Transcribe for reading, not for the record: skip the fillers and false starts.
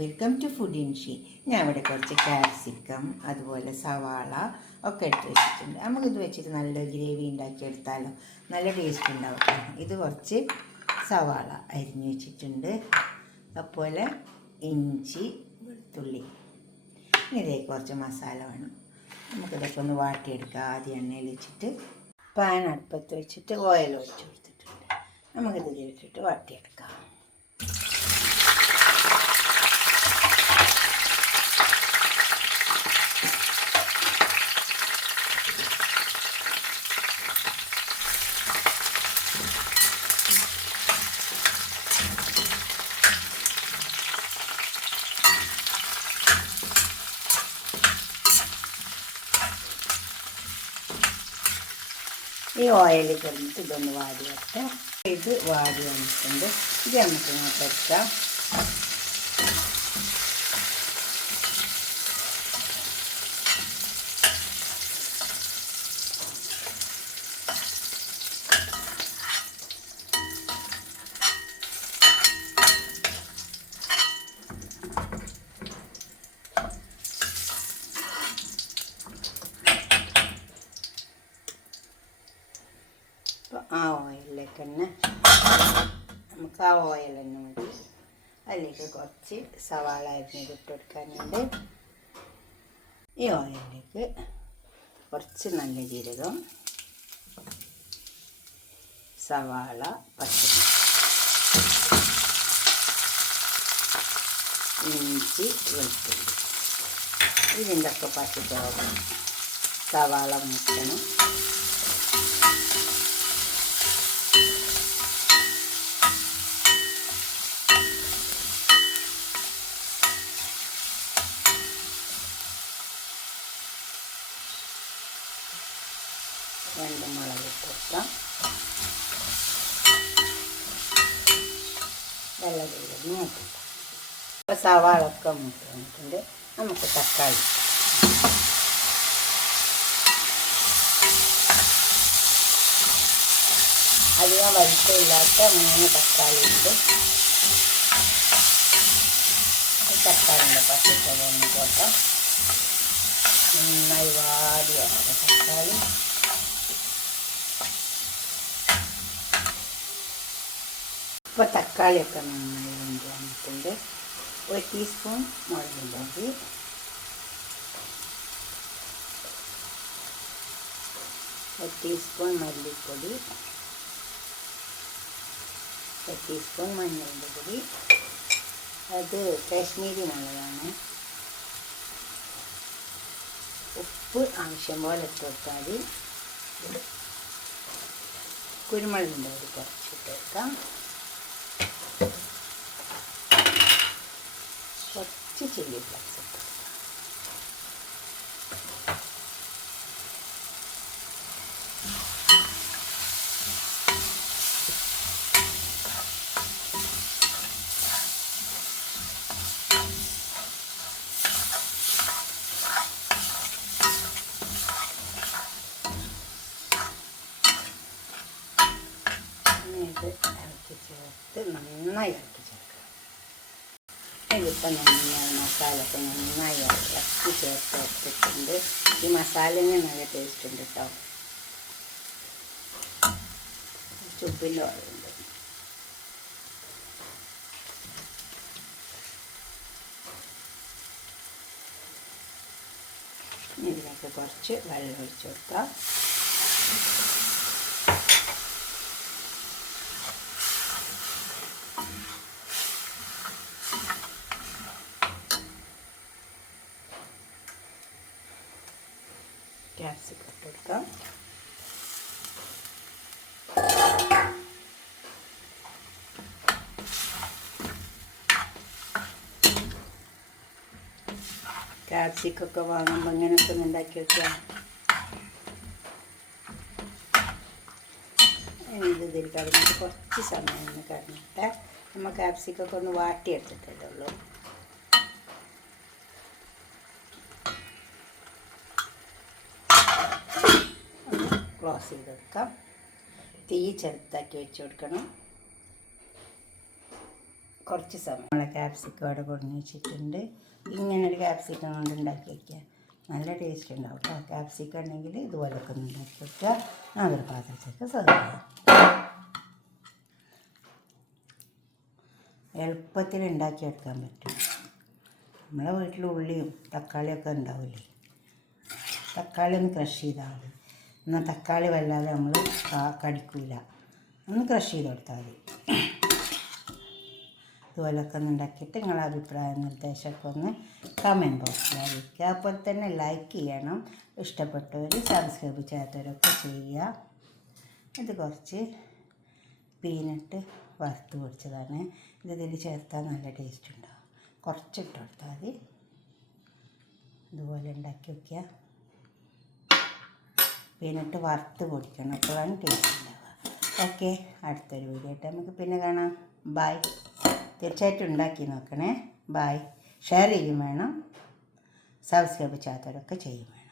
Welcome to food ഇൻഷി. ഞാൻ ഇവിടെ കുറച്ച് ക്യാപ്സിക്കം അതുപോലെ സവാള ഒക്കെ എടുത്ത് വെച്ചിട്ടുണ്ട്. നമുക്കിത് വെച്ചിട്ട് നല്ലൊരു ഗ്രേവി ഉണ്ടാക്കിയെടുത്താലോ, നല്ല ടേസ്റ്റ് ഉണ്ടാവും. ഇത് കുറച്ച് സവാള അരിഞ്ഞ് വെച്ചിട്ടുണ്ട്, അതുപോലെ ഇഞ്ചി വെളുത്തുള്ളി. ഇതിലേക്ക് കുറച്ച് മസാല വേണം. നമുക്കിതൊക്കെ ഒന്ന് വാട്ടിയെടുക്കാം. ആദ്യം എണ്ണയിൽ വെച്ചിട്ട് പാൻ അടുപ്പത്ത് വെച്ചിട്ട് ഓയിൽ ഒഴിച്ച് കൊടുത്തിട്ടുണ്ട്. നമുക്കിത് ഇട്ടിട്ട് വാട്ടിയെടുക്കാം. ഈ ഓയിൽ കിടന്നിട്ട് ഇതൊന്ന് വാടി വെക്കാം. ഇത് വാടി വന്നിട്ടുണ്ട്. ഇത് നമുക്ക് ഇങ്ങോട്ട് വെക്കാം. ആ ഓയിലിലേക്ക് തന്നെ നമുക്ക് ആ ഓയിൽ തന്നെ മതി. അതിലേക്ക് കുറച്ച് സവാള അരിഞ്ഞത് ഇട്ട് കൊടുക്കാനുണ്ട്. ഈ ഓയിലിലേക്ക് കുറച്ച് നല്ല ജീരകം, സവാള, പച്ചമുളക്, ഇഞ്ചി, വെളുത്തുള്ളി. ഇതിൻ്റെ ഒക്കെ പച്ചത്തോളം സവാള മുക്കണം. രണ്ട് മുളക് ഇട്ട് കൊടുക്കാം. വെള്ളത്തിൽ മൂട്ടില്ല. ഇപ്പോൾ സവാളൊക്കെ മൂട്ട് വന്നിട്ടുണ്ട്. നമുക്ക് തക്കാളി അധികം വലിപ്പമില്ലാത്ത 3 തക്കാളി ഉണ്ട്. തക്കാളിൻ്റെ പച്ചച്ചൊന്ന് പോട്ടാം. നന്നായി വാടി വന്നത് തക്കാളി. ഇപ്പോൾ തക്കാളിയൊക്കെ നന്നായി വെന്ത് വന്നിട്ടുണ്ട്. 1 ടീസ്പൂൺ മുളക് പൊടി, 1 ടീസ്പൂൺ മല്ലിപ്പൊടി, 1 ടീസ്പൂൺ മഞ്ഞളുടെ പൊടി. അത് കാശ്മീരി മുളകാണ്. ഉപ്പ് ആവശ്യം പോലെ ഇട്ട് കൊടുത്താൽ മതി. കുരുമുളകിൻ്റെ പൊടി കുറച്ചിട്ട് വെക്കാം. കുറച്ച് ചില്ലി ഫ്ലെക്സ് ഇട്ട് കൊടുക്കാം. ഇത് ഇറക്കി ചേർത്ത് നന്നായി ഇറക്കി ചേർക്കാം. ഇതിപ്പോൾ നന്നായി മസാലയൊക്കെ നന്നായി ഇറക്കി ചേർത്ത് വെച്ചിട്ടുണ്ട്. ഈ മസാലന് നല്ല ടേസ്റ്റ് ഉണ്ട് കേട്ടോ. ഉപ്പിൻ്റെ ഓയിലുണ്ട്. ഇതിലേക്ക് കുറച്ച് വെള്ളം ഒഴിച്ച് കൊടുക്കാം. ക്യാപ്സിക്കം ഇട്ട് കൊടുക്കാം. ക്യാപ്സിക്കൊക്കെ വാങ്ങുമ്പോൾ ഇങ്ങനെയൊക്കെ ഒന്ന് ഉണ്ടാക്കി വെക്കുക. ഇതിൽ കഴിഞ്ഞിട്ട് കുറച്ച് സമയം ഒന്ന് കഴിഞ്ഞിട്ട് നമ്മൾ ക്യാപ്സിക്കൊക്കെ ഒന്ന് വാട്ടിയെടുത്തിട്ടേ ഉള്ളൂ. ക്ലോസ് ചെയ്ത് വെക്കാം. തീ ചെറുതാക്കി വെച്ച് കൊടുക്കണം. കുറച്ച് സമയം നമ്മളെ ക്യാപ്സിക്കം അവിടെ കൊണ്ടുവന്ന് വെച്ചിട്ടുണ്ട്. ഇങ്ങനൊരു ക്യാപ്സിക്കം കൊണ്ട് ഉണ്ടാക്കി വയ്ക്കുക, നല്ല ടേസ്റ്റ് ഉണ്ടാവും കേട്ടോ. ക്യാപ്സിക്കം ഉണ്ടെങ്കിൽ ഇതുപോലൊക്കെ ഒന്ന് ഉണ്ടാക്കി വയ്ക്കുക. അതൊരു പാത്രത്തേക്ക് സെർവ് ചെയ്യാം. എളുപ്പത്തിൽ ഉണ്ടാക്കിയെടുക്കാൻ പറ്റും. നമ്മളെ വീട്ടിൽ ഉള്ളിയും തക്കാളിയൊക്കെ ഉണ്ടാവില്ലേ, തക്കാളി ഒന്ന് ക്രഷ് ചെയ്താൽ മതി. എന്നാൽ തക്കാളി വല്ലാതെ നമ്മൾ കടിക്കില്ല, ഒന്ന് ക്രഷ് ചെയ്ത് കൊടുത്താൽ മതി. ഇതുപോലൊക്കെ ഒന്ന് ഉണ്ടാക്കിയിട്ട് നിങ്ങളുടെ അഭിപ്രായ നിർദ്ദേശമൊക്കെ ഒന്ന് കമൻറ്റ് ബോക്സിൽ അറിയിക്കുക. അതുപോലെ തന്നെ ലൈക്ക് ചെയ്യണം, ഇഷ്ടപ്പെട്ടവർ സബ്സ്ക്രൈബ് ചെയ്യാത്തവരൊക്കെ ചെയ്യുക. ഇത് കുറച്ച് പീനട്ട് വറുത്ത് പൊടിച്ചതാണ്. ഇതിൽ ചേർത്താൽ നല്ല ടേസ്റ്റ് ഉണ്ടാവും. കുറച്ചിട്ട് കൊടുത്താൽ മതി. ഇതുപോലെ ഉണ്ടാക്കി വയ്ക്കുക. പീനട്ട് വറുത്ത് പൊടിക്കണം, അപ്പോഴാണ് ടേസ്റ്റ് ഉണ്ടാവുക. ഓക്കെ, അടുത്തൊരു വീഡിയോ ആയിട്ട് നമുക്ക് പിന്നെ കാണാം. ബായ്. തീർച്ചയായിട്ടും ഉണ്ടാക്കി നോക്കണേ. ബായ്. ഷെയർ ചെയ്യും വേണം, സബ്സ്ക്രൈബ് ചെയ്യാത്തവരൊക്കെ ചെയ്യും വേണം.